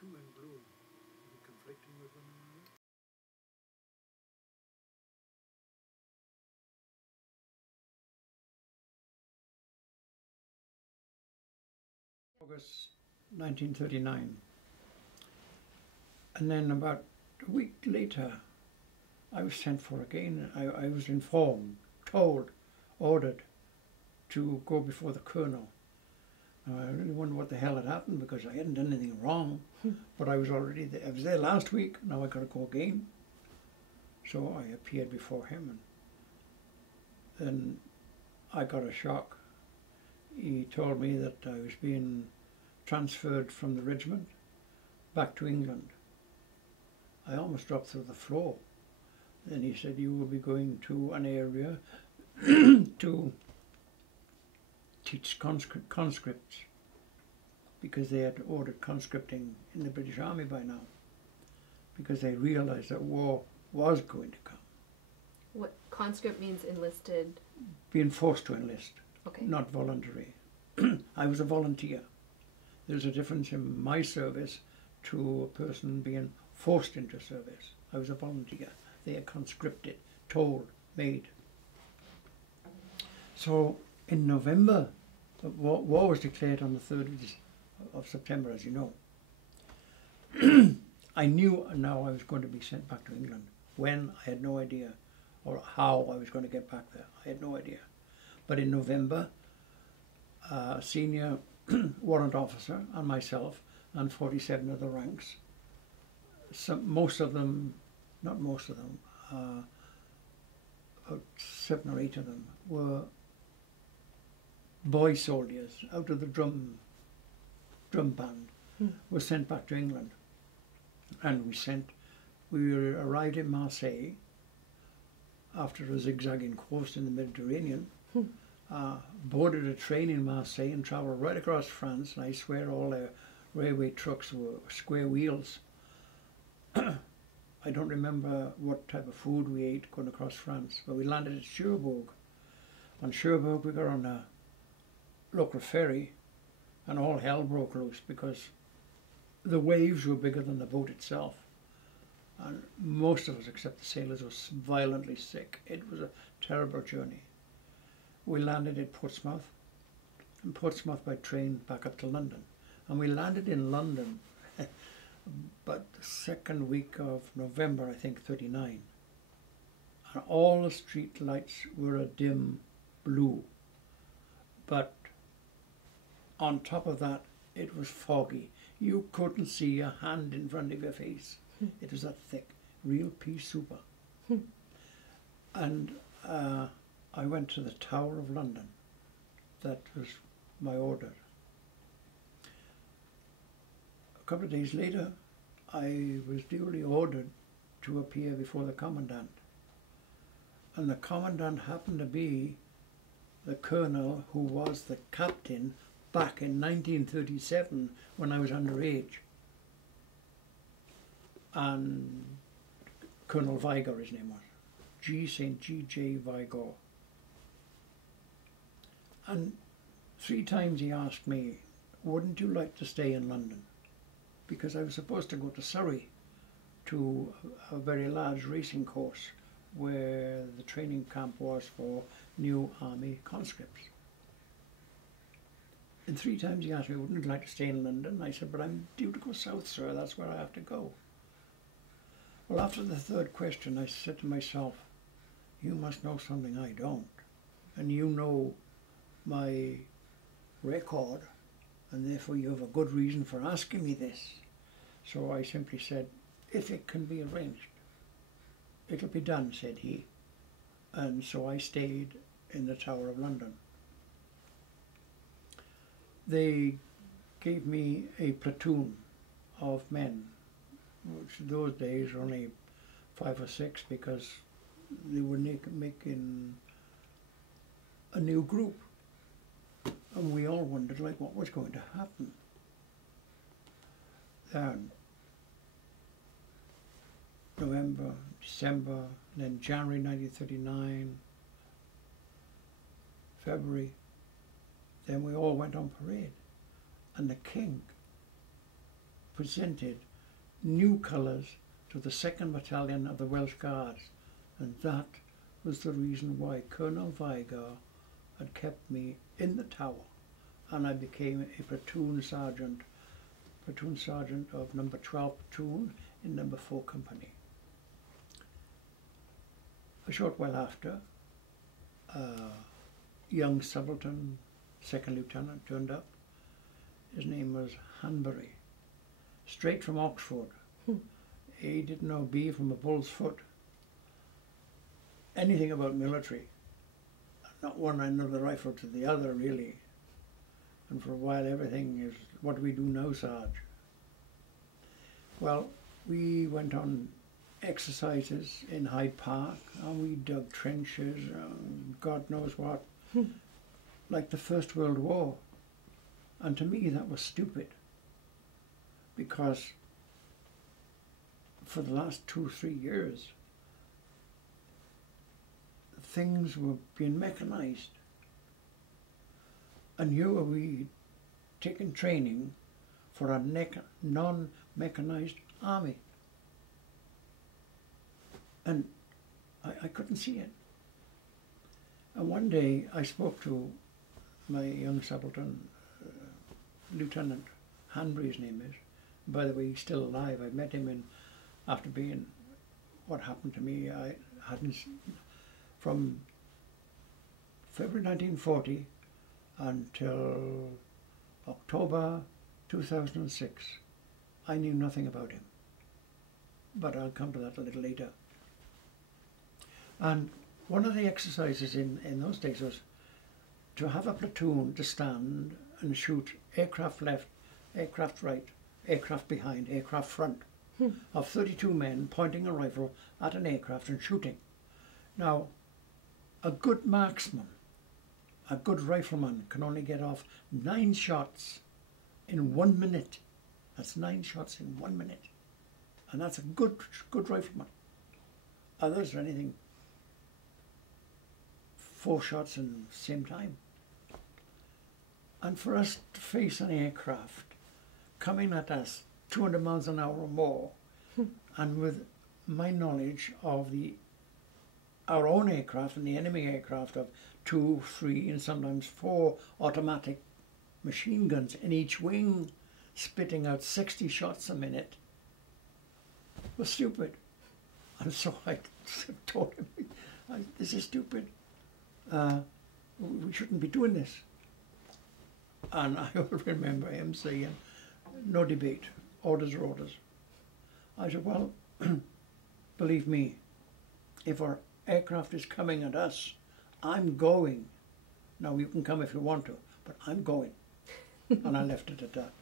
two in blue? Are they conflicting with one another? August 1939. And then about a week later, I was sent for again. I was informed, told, ordered to go before the colonel. I really wondered what the hell had happened because I hadn't done anything wrong, but I was already there. I was there last week, now I got to go again. So I appeared before him, and then I got a shock. He told me that I was being transferred from the regiment back to England. I almost dropped through the floor. Then he said, you will be going to an area to teach conscripts, because they had ordered conscripting in the British Army by now, because they realized that war was going to come. What conscript means? Enlisted? Being forced to enlist, okay. Not voluntary. I was a volunteer. There's a difference in my service to a person being forced into service. I was a volunteer. They are conscripted, told, made. So in November, the war was declared on the 3rd of September, as you know. I knew now I was going to be sent back to England. When, I had no idea, or how I was going to get back there. I had no idea. But in November, a senior warrant officer and myself and 47 of the ranks, most of them, not most of them, about 7 or 8 of them were boy soldiers out of the drum band, were sent back to England. And we arrived in Marseille after a zigzagging course in the Mediterranean, boarded a train in Marseille and travelled right across France, and I swear all their railway trucks were square wheels. I don't remember what type of food we ate going across France, but we landed at Cherbourg. On Cherbourg we got on a local ferry, and all hell broke loose because the waves were bigger than the boat itself. And most of us, except the sailors, were violently sick. It was a terrible journey. We landed at Portsmouth, and Portsmouth by train back up to London. And we landed in London but the second week of November, I think, 39. And all the street lights were a dim blue. But on top of that, it was foggy. You couldn't see a hand in front of your face. It was that thick, real pea super. And I went to the Tower of London. That was my order. A couple of days later, I was duly ordered to appear before the Commandant. And the Commandant happened to be the colonel who was the captain back in 1937 when I was underage. And Colonel Viger, his name was. St. G.J. Viger. And 3 times he asked me, wouldn't you like to stay in London? Because I was supposed to go to Surrey to a very large racing course where the training camp was for new army conscripts. And 3 times he asked me, wouldn't you like to stay in London? I said, but I'm due to go south, sir, that's where I have to go. Well, after the 3rd question, I said to myself, you must know something I don't. And you know my record, and therefore you have a good reason for asking me this. So I simply said, if it can be arranged, it'll be done, said he. And so I stayed in the Tower of London. They gave me a platoon of men, which in those days were only 5 or 6 because they were making a new group. And we all wondered like what was going to happen. Then November, December, then January 1939, February, then we all went on parade. And the king presented new colours to the 2nd Battalion of the Welsh Guards, and that was the reason why Colonel Vigar had kept me in the tower, and I became a platoon sergeant of number 12 platoon in number 4 company. A short while after, a young subaltern, 2nd lieutenant, turned up. His name was Hanbury, straight from Oxford. He didn't know B from a bull's foot. Anything about military. Not one end of the rifle to the other, really. And for a while everything is, what do we do now, Sarge? Well, we went on exercises in Hyde Park, and we dug trenches, God knows what, like the First World War. And to me that was stupid, because for the last 2-3 years things were being mechanized, and here were we taking training for a non-mechanized army, and I couldn't see it. And one day I spoke to my young subaltern, Lieutenant Hanbury's name is. By the way, he's still alive. I met him after being, what happened to me, I hadn't, from February 1940 until October 2006, I knew nothing about him. But I'll come to that a little later. And one of the exercises in those days was to have a platoon to stand and shoot aircraft left, aircraft right, aircraft behind, aircraft front, of 32 men pointing a rifle at an aircraft and shooting. Now, a good marksman, a good rifleman can only get off 9 shots in 1 minute. That's 9 shots in 1 minute. And that's a good rifleman. Others are anything 4 shots in the same time. And for us to face an aircraft coming at us 200 miles an hour or more, and with my knowledge of our own aircraft and the enemy aircraft of 2, 3 and sometimes 4 automatic machine guns in each wing, spitting out 60 shots a minute, was stupid. And so I told him, this is stupid. We shouldn't be doing this. And I remember him saying, no debate, orders are orders. I said, well, believe me, if our aircraft is coming at us, I'm going. Now you can come if you want to, but I'm going. And I left it at that.